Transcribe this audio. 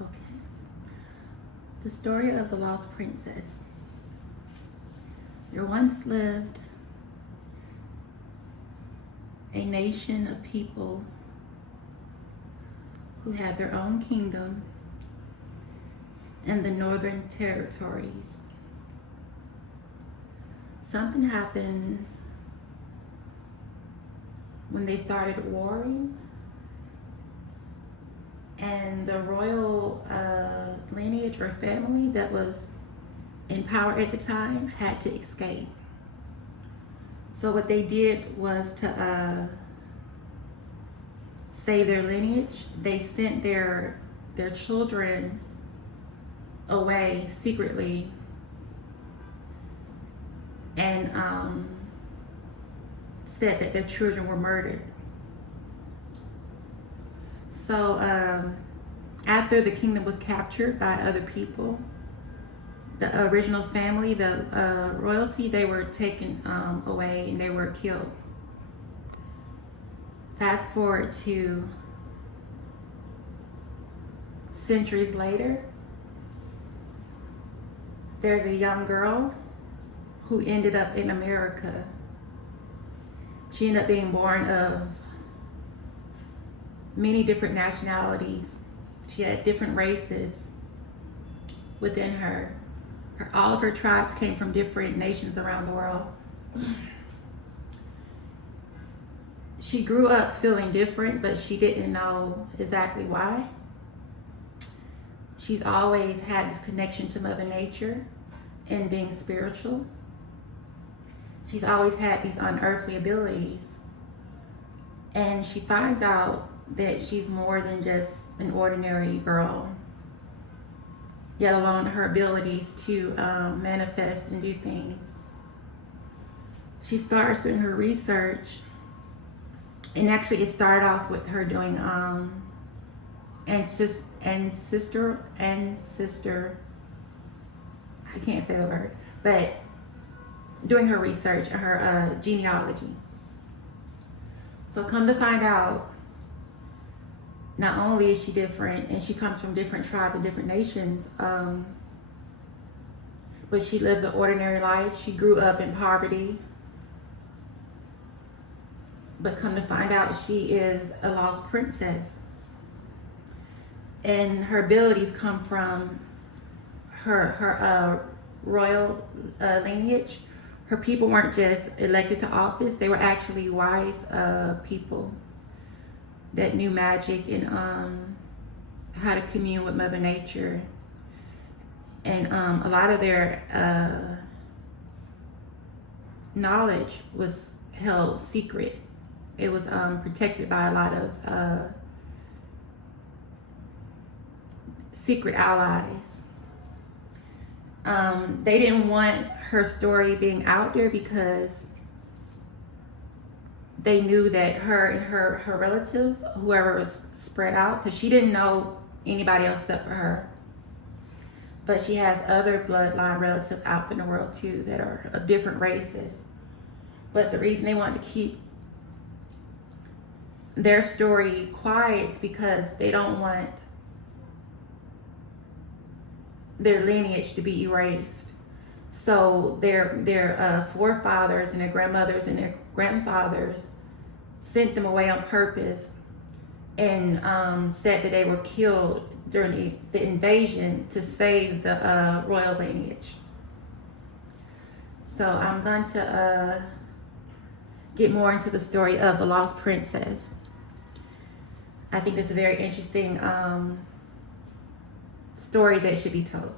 Okay. The story of the lost princess. There once lived a nation of people who had their own kingdom in the northern territories. Something happened when they started warring, and the royal lineage or family that was in power at the time had to escape. So what they did was to save their lineage. They sent their children away secretly and said that their children were murdered. So after the kingdom was captured by other people, the original family, the royalty, they were taken away and they were killed. Fast forward to centuries later, there's a young girl who ended up in America. She ended up being born of many different nationalities. She had different races within her. All of her tribes came from different nations around the world. She grew up feeling different, but she didn't know exactly why. She's always had this connection to Mother Nature and being spiritual. She's always had these unearthly abilities. And she finds out that she's more than just an ordinary girl, yet alone her abilities to manifest and do things. She starts doing her research, and actually it started off with her doing ancestor, I can't say the word, but doing her research and her genealogy. So come to find out, not only is she different and she comes from different tribes and different nations, but she lives an ordinary life. She grew up in poverty, but come to find out she is a lost princess. And her abilities come from her royal lineage. Her people weren't just elected to office, they were actually wise people that knew magic and how to commune with Mother Nature. And a lot of their knowledge was held secret. It was protected by a lot of secret allies. They didn't want her story being out there because they knew that her and her relatives, whoever was spread out, because she didn't know anybody else except for her. But she has other bloodline relatives out in the world too that are of different races. But the reason they wanted to keep their story quiet is because they don't want their lineage to be erased. So their forefathers and their grandmothers and their grandfathers sent them away on purpose and said that they were killed during the invasion to save the royal lineage. So I'm going to get more into the story of the lost princess. I think it's a very interesting story that should be told.